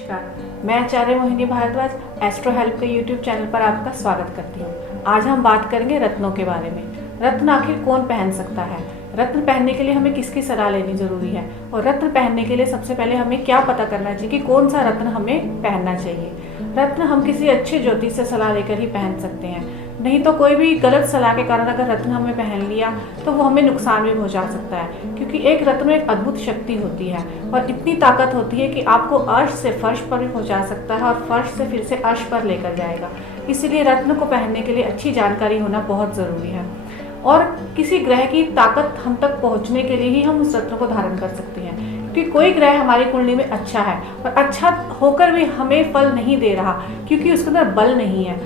नमस्कार, मैं आचार्य Mohini Bhardwaj astro help के यूट्यूब चैनल पर आपका स्वागत करती हूँ। आज हम बात करेंगे रत्नों के बारे में। रत्न आखिर कौन पहन सकता है, रत्न पहनने के लिए हमें किसकी सलाह लेनी जरूरी है और रत्न पहनने के लिए सबसे पहले हमें क्या पता करना चाहिए कि कौन सा रत्न हमें पहनना चाहिए। रत्न हम किसी अच्छे ज्योतिष से सलाह लेकर ही पहन सकते हैं, नहीं तो कोई भी गलत सलाह के कारण अगर रत्न हमें पहन लिया तो वो हमें नुकसान भी पहुंचा सकता है, क्योंकि एक रत्न में एक अद्भुत शक्ति होती है और इतनी ताकत होती है कि आपको अर्श से फर्श पर भी पहुंचा सकता है और फर्श से फिर से अर्श पर लेकर जाएगा। इसीलिए रत्न को पहनने के लिए अच्छी जानकारी होना बहुत ज़रूरी है और किसी ग्रह की ताकत हम तक पहुंचने के लिए ही हम उस रत्न को धारण कर सकते हैं, क्योंकि कोई ग्रह हमारी कुंडली में अच्छा है और अच्छा होकर भी हमें फल नहीं दे रहा क्योंकि उसके अंदर बल नहीं है।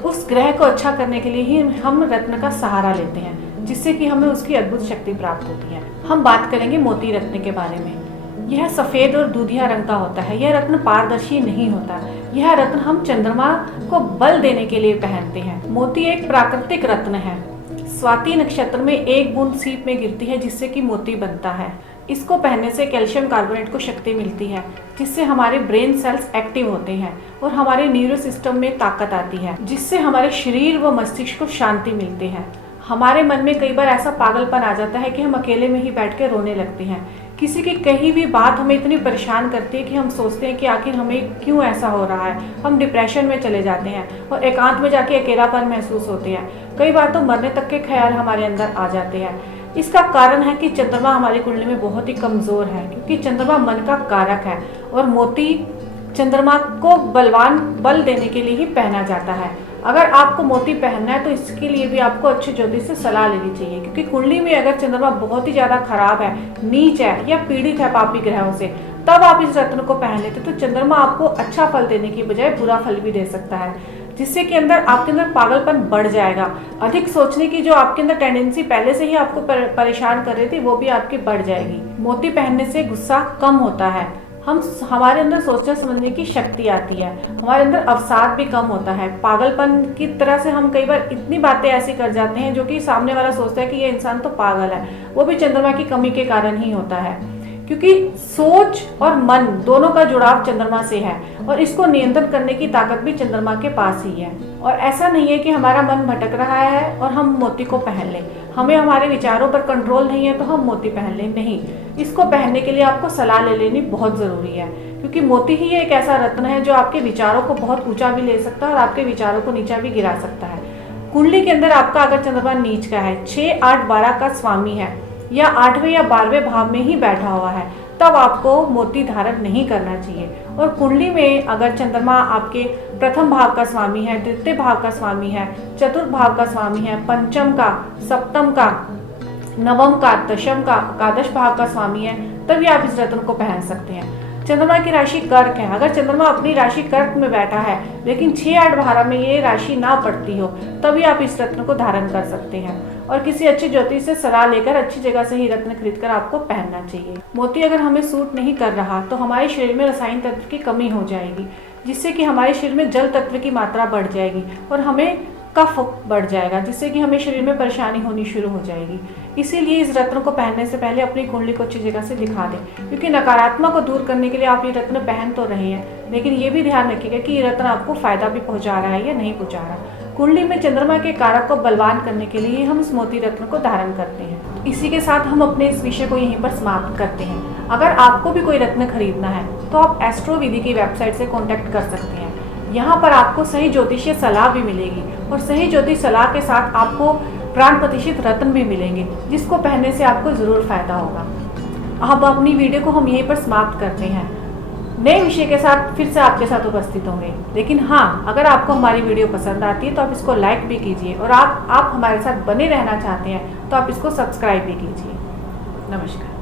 उस ग्रह को अच्छा करने के लिए ही हम रत्न का सहारा लेते हैं, जिससे कि हमें उसकी अद्भुत शक्ति प्राप्त होती है। हम बात करेंगे मोती रत्न के बारे में। यह सफेद और दूधिया रंग का होता है। यह रत्न पारदर्शी नहीं होता। यह रत्न हम चंद्रमा को बल देने के लिए पहनते हैं। मोती एक प्राकृतिक रत्न है। स्वाति नक्षत्र में एक बूंद सीप में गिरती है जिससे कि मोती बनता है। इसको पहनने से कैल्शियम कार्बोनेट को शक्ति मिलती है, जिससे हमारे ब्रेन सेल्स एक्टिव होते हैं और हमारे न्यूरो सिस्टम में ताकत आती है, जिससे हमारे शरीर व मस्तिष्क को शांति मिलती है। हमारे मन में कई बार ऐसा पागलपन आ जाता है कि हम अकेले में ही बैठ के रोने लगते हैं। किसी की कही भी बात हमें इतनी परेशान करती है कि हम सोचते हैं कि आखिर हमें क्यों ऐसा हो रहा है। हम डिप्रेशन में चले जाते हैं और एकांत में जाके अकेलापन महसूस होते हैं। कई बार तो मरने तक के ख्याल हमारे अंदर आ जाते हैं। इसका कारण है कि चंद्रमा हमारी कुंडली में बहुत ही कमजोर है, क्योंकि चंद्रमा मन का कारक है और मोती चंद्रमा को बल देने के लिए ही पहना जाता है। अगर आपको मोती पहनना है तो इसके लिए भी आपको अच्छे ज्योतिष से सलाह लेनी चाहिए, क्योंकि कुंडली में अगर चंद्रमा बहुत ही ज्यादा खराब है, नीच है या पीड़ित है पापी ग्रहों से, तब आप इस रत्न को पहन लेते तो चंद्रमा आपको अच्छा फल देने की बजाय बुरा फल भी दे सकता है, जिससे कि आपके अंदर पागलपन बढ़ जाएगा। अधिक सोचने की जो आपके अंदर टेंडेंसी पहले से ही आपको परेशान कर रही थी वो भी आपकी बढ़ जाएगी। मोती पहनने से गुस्सा कम होता है, हमारे अंदर सोचने समझने की शक्ति आती है, हमारे अंदर अवसाद भी कम होता है। पागलपन की तरह से हम कई बार इतनी बातें ऐसी कर जाते हैं जो कि सामने वाला सोचता है कि ये इंसान तो पागल है, वो भी चंद्रमा की कमी के कारण ही होता है, क्योंकि सोच और मन दोनों का जुड़ाव चंद्रमा से है और इसको नियंत्रण करने की ताकत भी चंद्रमा के पास ही है। और ऐसा नहीं है कि हमारा मन भटक रहा है और हम मोती को पहन लें, हमें हमारे विचारों पर कंट्रोल नहीं है तो हम मोती पहन लें, नहीं। इसको पहनने के लिए आपको सलाह ले लेनी बहुत जरूरी है, क्योंकि मोती ही एक ऐसा रत्न है जो आपके विचारों को बहुत ऊंचा भी ले सकता है और आपके विचारों को नीचा भी गिरा सकता है। कुंडली के अंदर आपका अगर चंद्रमा नीच का है, 6, 8, 12 का स्वामी है या 8वें या 12वें भाव में ही बैठा हुआ है, तब आपको मोती धारण नहीं करना चाहिए। और कुंडली में अगर चंद्रमा आपके प्रथम भाव का स्वामी है, द्वितीय भाव का स्वामी है, चतुर्थ भाव का स्वामी है, पंचम का, सप्तम का, नवम का, दशम का, एकादश भाव का स्वामी है, तभी आप इस रत्न को पहन सकते हैं। चंद्रमा की राशि कर्क है। अगर चंद्रमा अपनी राशि कर्क में बैठा है लेकिन 6, 8, 12 में ये राशि ना पड़ती हो, तभी आप इस रत्न को धारण कर सकते हैं और किसी अच्छे ज्योतिष से सलाह लेकर अच्छी जगह से ही रत्न खरीदकर आपको पहनना चाहिए। मोती अगर हमें सूट नहीं कर रहा तो हमारे शरीर में रसायन तत्व की कमी हो जाएगी, जिससे कि हमारे शरीर में जल तत्व की मात्रा बढ़ जाएगी और हमें कफ बढ़ जाएगा, जिससे कि हमें शरीर में परेशानी होनी शुरू हो जाएगी। इसीलिए इस रत्न को पहनने से पहले अपनी कुंडली को अच्छी जगह से दिखा दें, क्योंकि नकारात्मक को दूर करने के लिए आप ये रत्न पहन तो रहे हैं, लेकिन ये भी ध्यान रखिएगा कि ये रत्न आपको फायदा भी पहुंचा रहा है या नहीं पहुंचा रहा। कुंडली में चंद्रमा के कारक को बलवान करने के लिए हम इस मोती रत्न को धारण करते हैं। इसी के साथ हम अपने इस विषय को यहीं पर समाप्त करते हैं। अगर आपको भी कोई रत्न खरीदना है तो आप एस्ट्रो विधि की वेबसाइट से कॉन्टैक्ट कर सकते हैं। यहाँ पर आपको सही ज्योतिषीय सलाह भी मिलेगी और सही ज्योतिष सलाह के साथ आपको प्राण प्रतिष्ठित रत्न भी मिलेंगे, जिसको पहनने से आपको जरूर फायदा होगा। अब अपनी वीडियो को हम यहीं पर समाप्त करते हैं। नए विषय के साथ फिर से आपके साथ उपस्थित होंगे, लेकिन हाँ, अगर आपको हमारी वीडियो पसंद आती है तो आप इसको लाइक भी कीजिए और आप हमारे साथ बने रहना चाहते हैं तो आप इसको सब्सक्राइब भी कीजिए। नमस्कार।